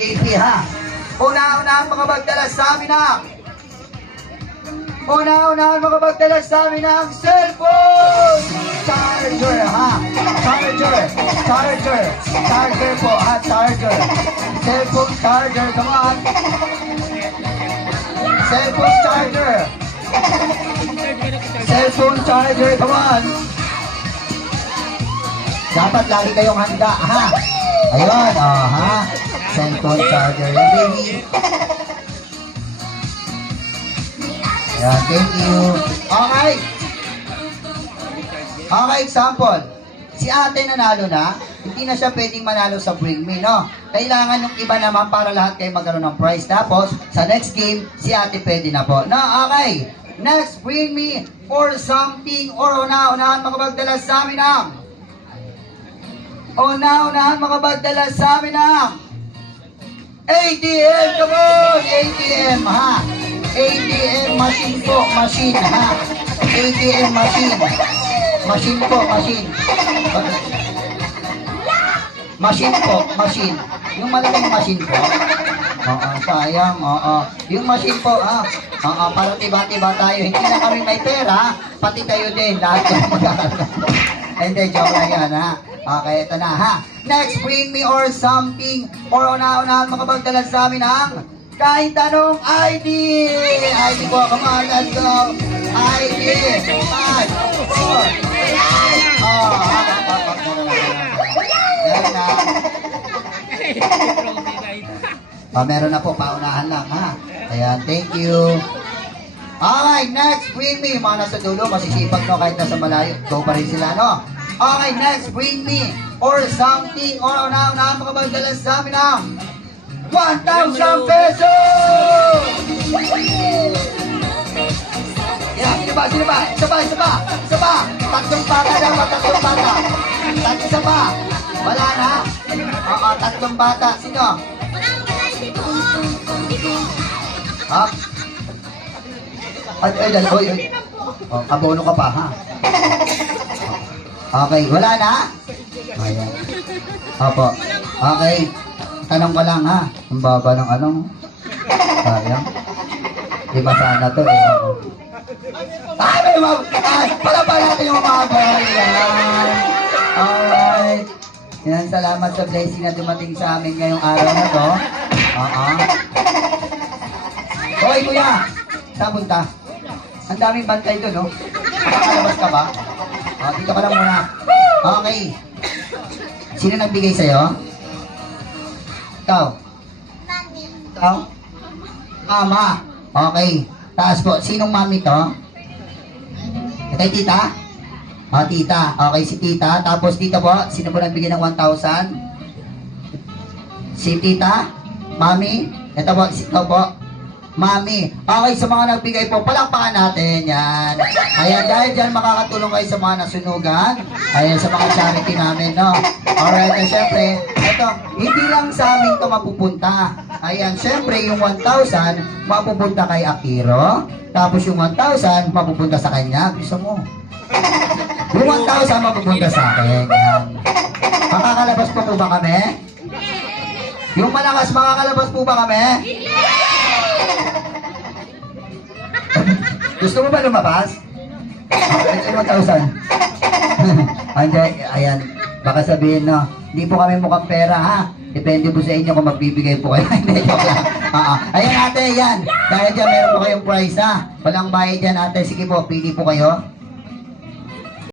AP ha. Una-unahan mga magdala sa amin na. Una-unahan mga magdala sa amin ng cellphone charger ha. Charger po ha, charger. Cellphone charger, come on. Cellphone charger. Cellphone charger, come on. Dapat lagi kayong handa ha. Ayun, ha. Cellphone charger, yan baby. Yan, thank you. Okay. Okay, example. Si ate nanalo na, hindi na siya pwedeng manalo sa Bring Me, no? Kailangan yung iba naman para lahat kayo magkaroon ng prize. Tapos, sa next game, si ate pwede na po. No, okay. Next, Bring Me or something or una-unahan makapagdala sa amin ng una-unahan makapagdala sa amin ng ATM, come on! ATM, ha? ATM machine po, machine, ha? ATM machine. Machine po, machine. Machine po, machine. Yung malaking machine po. Oo, sayang, oo. Yung machine po, ha? Oo, para tiba-tiba tayo. Hindi na kami may pera, pati kayo din. Lahat kayo magkakaroon. Hindi, joke lang yan, ha? Okay, ito na, ha? Next, bring me or something or una-unahan makapagdala sa amin ang kahit anong ID. ID po, come on, let's go. ID. 5, 4, meron na po, paunahan lang, ha? Ayan, thank you. Alright, next, bring me. Mga nasa dulo, masisipag, no? Kahit nasa malayo, go pa rin sila, no? Okay, next, bring me or something or una-unahan makapagdala sa amin ang 1,000 pesos! Yeah, sino ba? Isa pa! Tatlong bata dapat, tatlong bata. Isa pa. Wala na? Oo, tatlong bata. Sino? Ha? Ay, abono ka pa, ha? Okay, wala na? Ayan. Opo. Okay. Tanong ko lang, ha? Ang baba ng anong? Sayang. Di ba sana to, eh? Palapa natin yung mga boy. Alright. Yan, salamat sa blessing na dumating sa amin ngayong araw na to. Okay, kuya. Saan punta? Ang daming bantay doon, no? Makakalabas ka ba? Dito ka lang muna. Okay. Sino nagbigay sa'yo? Ikaw? Ikaw? Mama. Okay. Taas po. Sinong mami to? Kay tita? Tita. Okay, si tita. Tapos tita po, sino po nagbigay ng 1,000? Si tita? Mami? Ito po, ito po. Mami. Okay, sa mga nagbigay po, palakpakan natin. Yan. Ayan, dahil dyan makakatulong kayo sa mga nasunugan. Ayan, sa mga charity namin, no? Alright, and syempre, ito, hindi lang sa amin ito mapupunta. Ayan, syempre, yung 1,000 mapupunta kay Akiro. Tapos yung 1,000 mapupunta sa kanya. Gusto mo? Yung 1,000 mapupunta sa akin. Yan. Makakalabas po ba kami? Yung malakas, makakalabas po ba kami? Gusto mo ba lumabas? Ito yung 1,000. Ayan, baka sabihin, no, hindi po kami mukhang pera, ha? Depende po sa inyo kung magbibigay po kayo. Hindi, joke lang. Ayan ate, yan. Dahil dyan, meron po kayong prize, ha? Walang bayad dyan ate. Sige po, pili po kayo.